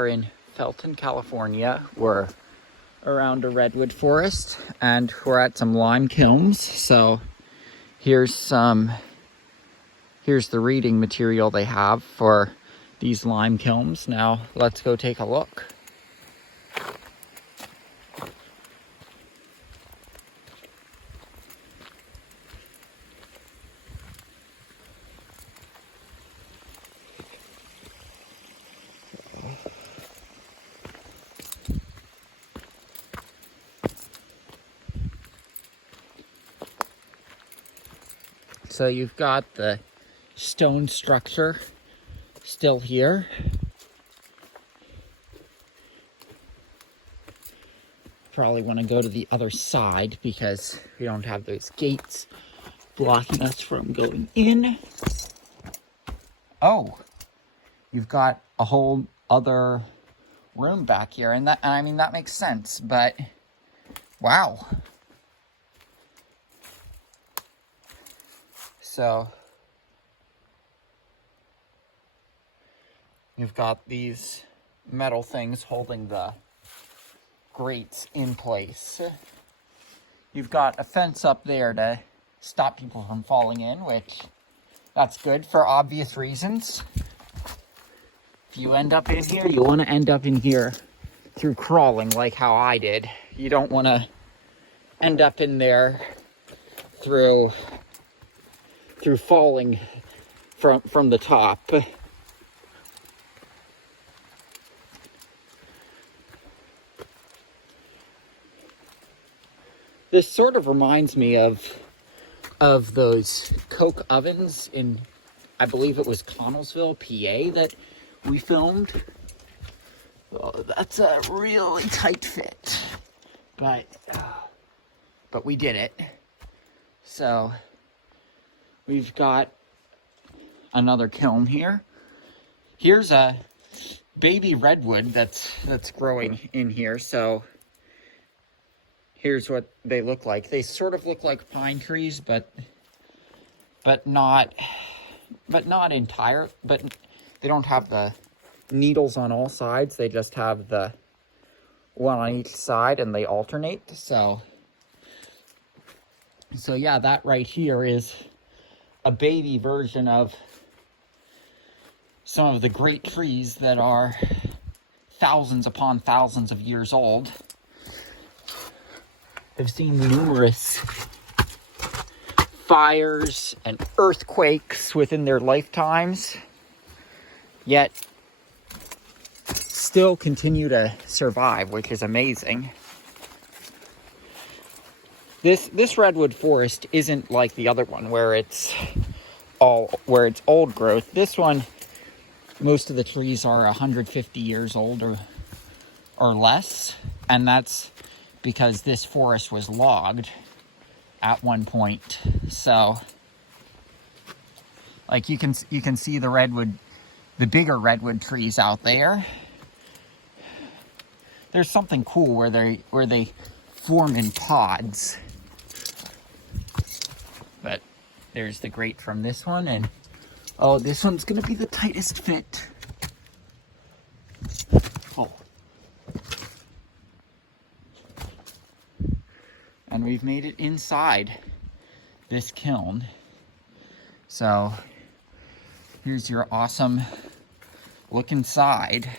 We're in Felton, California. We're around a redwood forest and we're at some lime kilns. So here's the reading material they have for these lime kilns. Now let's go take a look. So you've got the stone structure still here. Probably want to go to the other side because we don't have those gates blocking us from going in. Oh, you've got a whole other room back here, and I mean that makes sense, but wow. So you've got these metal things holding the grates in place. You've got a fence up there to stop people from falling in, which that's good for obvious reasons. If you end up in here, you want to end up in here through crawling like how I did. You don't want to end up in there through falling from the top. This sort of reminds me of those coke ovens in, I believe it was Connellsville, PA, that we filmed. Oh, that's a really tight fit, but we did it. So we've got another kiln here. Here's a baby redwood that's growing in here. So here's what they look like. They sort of look like pine trees, but not entire. But they don't have the needles on all sides. They just have the one on each side, and they alternate. So yeah, that right here is a baby version of some of the great trees that are thousands upon thousands of years old. They've seen numerous fires and earthquakes within their lifetimes, yet still continue to survive, which is amazing. This redwood forest isn't like the other one where it's old growth. This one, most of the trees are 150 years old or less, and that's because this forest was logged at one point. So like you can see the bigger redwood trees out there. There's something cool where they form in pods. But there's the grate from this one, and oh, this one's gonna be the tightest fit. Oh. And we've made it inside this kiln. So here's your awesome look inside.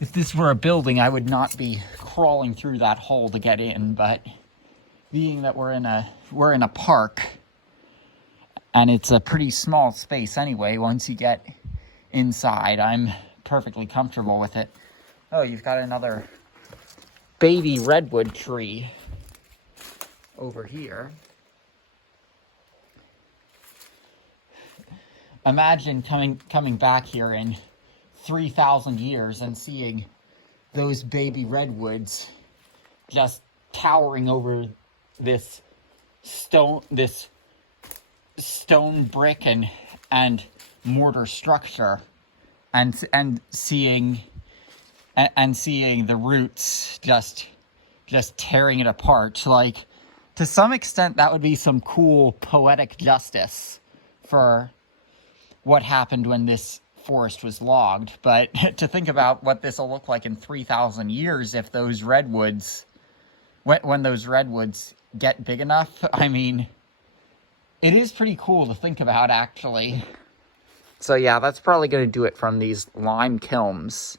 If this were a building, I would not be crawling through that hole to get in, but being that we're in a park, and it's a pretty small space anyway, once you get inside, I'm perfectly comfortable with it. Oh, you've got another baby redwood tree over here. Imagine coming back here in 3,000 years and seeing those baby redwoods just towering over this stone brick and mortar structure, and seeing the roots just tearing it apart. Like, to some extent, that would be some cool poetic justice for what happened when this forest was logged, but to think about what this will look like in 3,000 years if those redwoods, when those redwoods get big enough, I mean, it is pretty cool to think about, actually. So yeah, that's probably going to do it from these lime kilns.